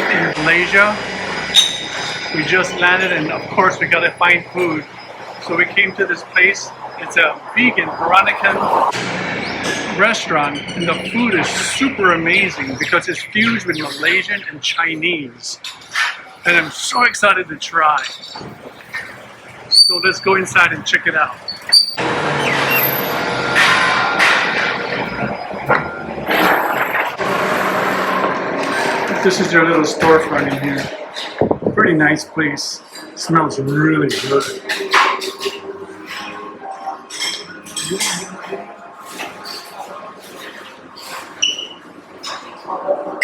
arrived in Malaysia. We just landed and of course we gotta find food. So we came to this place. It's a vegan Peranakan restaurant and the food is super amazing because it's fused with Malaysian and Chinese. And I'm so excited to try. So let's go inside and check it out. This is their little storefront in here. Pretty nice place. Smells really good.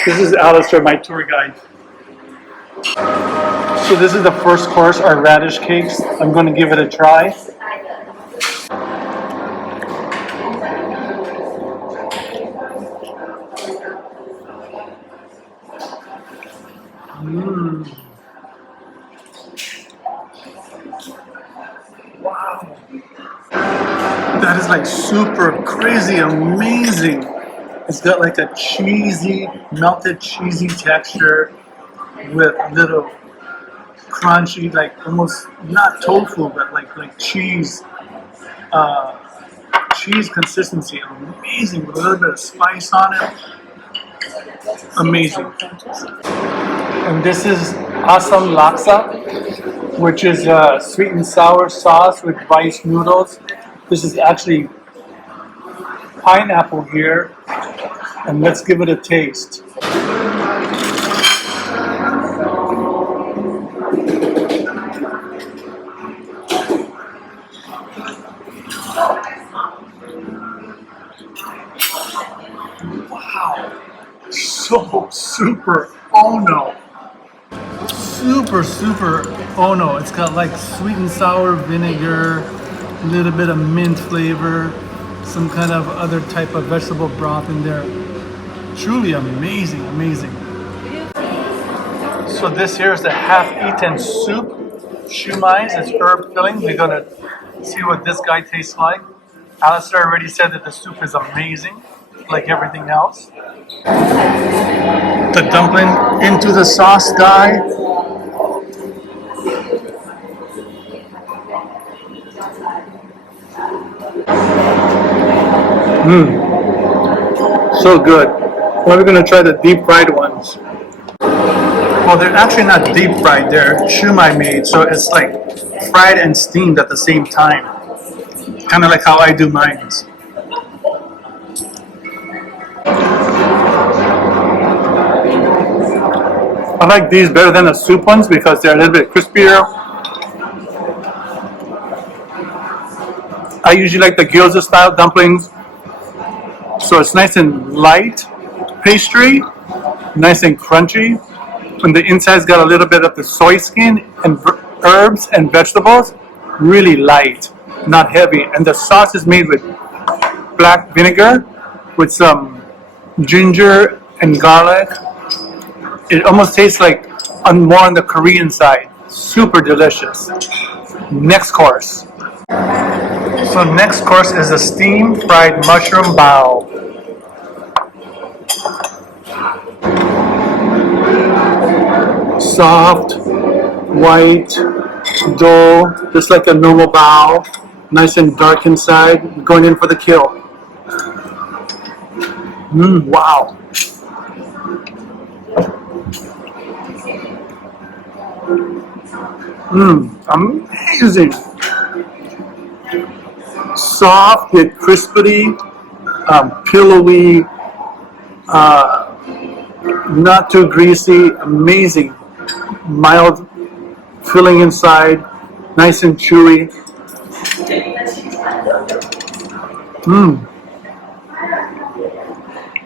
This is Alistair, my tour guide. So this is the first course, our radish cakes. I'm going to give it a try. Wow. That is like super crazy amazing. It's got like a cheesy, melted cheesy texture with little crunchy, like almost not tofu, but like cheese, cheese consistency. Amazing with a little bit of spice on it. Amazing. And this is Asam laksa, which is a sweet and sour sauce with rice noodles. This is actually pineapple here, and let's give it a taste. Wow, so super oh no. Super oh no. It's got like sweet and sour vinegar, a little bit of mint flavor, some kind of other type of vegetable broth in there. Truly amazing. So this here is the half-eaten soup. Shumai is herb filling. We're gonna see what this guy tastes like. Alistair already said that the soup is amazing, like everything else. The dumpling into the sauce guy. So good. Well, we're going to try the deep fried ones. Well, they're actually not deep fried, they're shumai made, so it's like fried and steamed at the same time. Kind of like how I do mine. I like these better than the soup ones because they're a little bit crispier. I usually like the gyoza style dumplings. So it's nice and light pastry, nice and crunchy. And the inside's got a little bit of the soy skin and herbs and vegetables. Really light, not heavy. And the sauce is made with black vinegar with some ginger and garlic. It almost tastes like more on the Korean side. Super delicious. Next course. So next course is a steamed fried mushroom bao. Soft, white dough, just like a normal bao. Nice and dark inside, going in for the kill. Wow. Amazing. Soft yet crispy, pillowy, not too greasy, amazing. Mild filling inside, nice and chewy.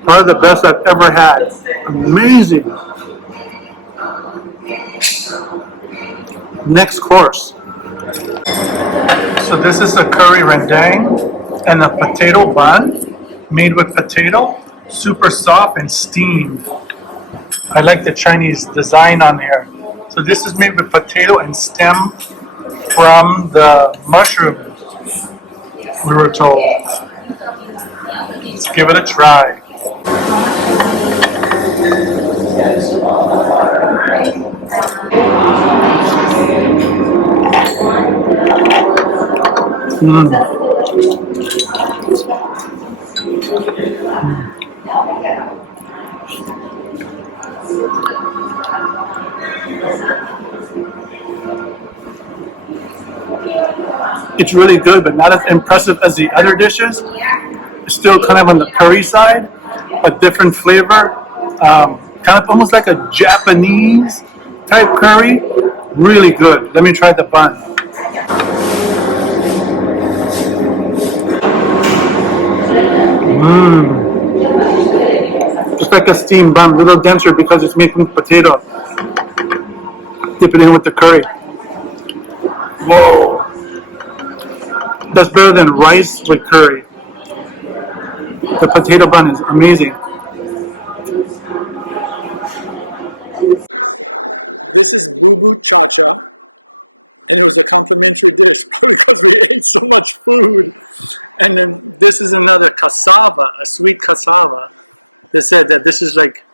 Probably the best I've ever had. Amazing. Next course. So this is a curry rendang and a potato bun made with potato, super soft and steamed. I like the Chinese design on here. So this is made with potato and stem from the mushroom, we were told. Let's give it a try. Mm. It's really good, but not as impressive as the other dishes. It's still kind of on the curry side, a different flavor. Kind of almost like a Japanese type curry. Really good. Let me try the bun. Mmm. Just like a steamed bun, a little denser because it's made from potato. Dip it in with the curry. Whoa. That's better than rice with curry. The potato bun is amazing. This is Boo Boo Cha Cha, and it was a complimentary dish, probably because we ate so much food. And then this is another cassava, a sweet cassava. They said that this is like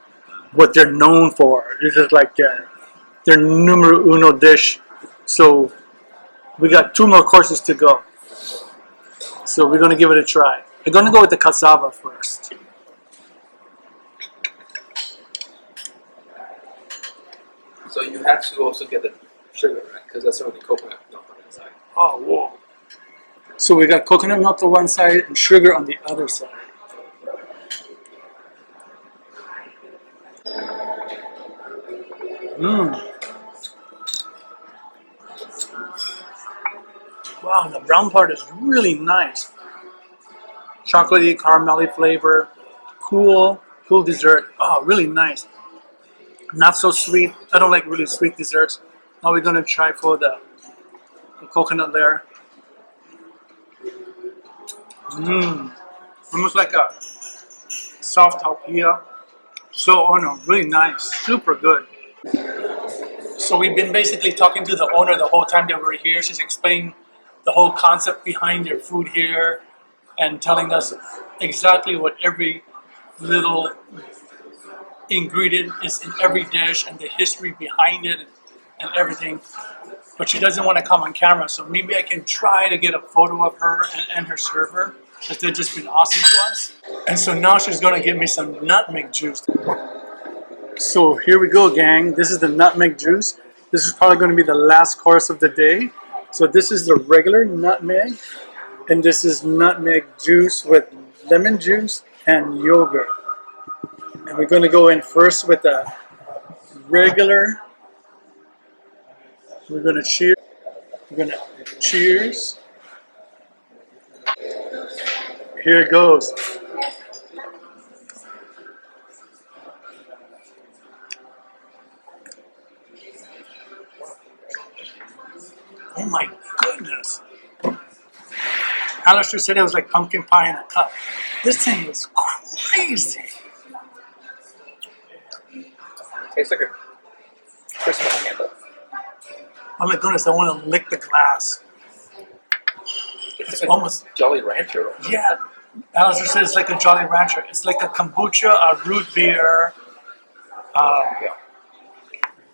what they're known for. This is like their numero uno dish. So we got 2 more courses to go. So we're gonna give it a try. We're gonna go with the cassava first. So you have to also get the sugar, right? Because that's only coconut milk on the inside. Oh, whoa. So we got coconut milk on one side and sugar on the other side. Mmm. Wow, the brown part is really nice. Chocolatey, caramelly flavor. Cool dessert. Oh, really nice. Not so sweet. I don't like really sweet desserts. Now we're gonna try for the coconut layer. Mmm. Almost like a soft tortilla. So, oh no, really nice. Super good. So we've been basically talking to the owner the whole time that we're here. She's explaining the whole concept behind their food here and telling us exactly what every little ingredient is in every dish and the history behind it and everything. But she doesn't want to come on camera, so maybe I can try to get a photo of her and her server, because they've just been awesome to us. And so now she's going to give me some nutmeg juice. So here we go, gang. This is the nutmeg juice. This is probably going to be the last course of the day. So this is the regular nutmeg, and this is nutmeg juice with lemon juice and yogurt. And we're going to go in first with the regular. We're going to cheers. We're going to cheers. Here it goes. Oh my goodness. Alistair said it was like pumpkin pie in a cup. This thing is crazy. Tastes like a Christmas candle. Oh my goodness, I want to lick the glass. It's like almost Jolly Rancher. Yeah. Alistair said it's like a Jolly Rancher. It's like a kombucha, a root beer. Yeah.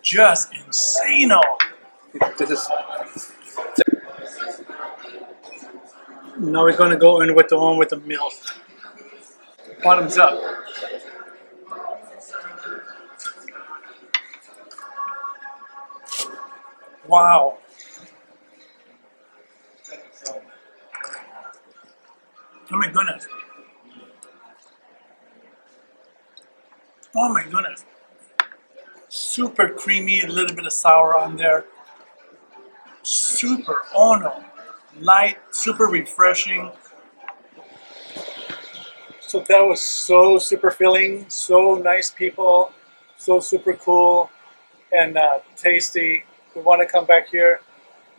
Just insano. This is Now we're going to go in with the one with the milk. Bottoms up. Wow. Oh my goodness. Oh my goodness. Super creamy, a little bit of sour on there. Super, oh no. Light, super refreshing. So that was so super filling, so nice people, so super cool and tasty. We want to come back here,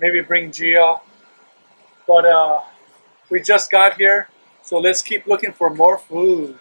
maybe bring Gia, but we just got here, so let's keep looking for more food.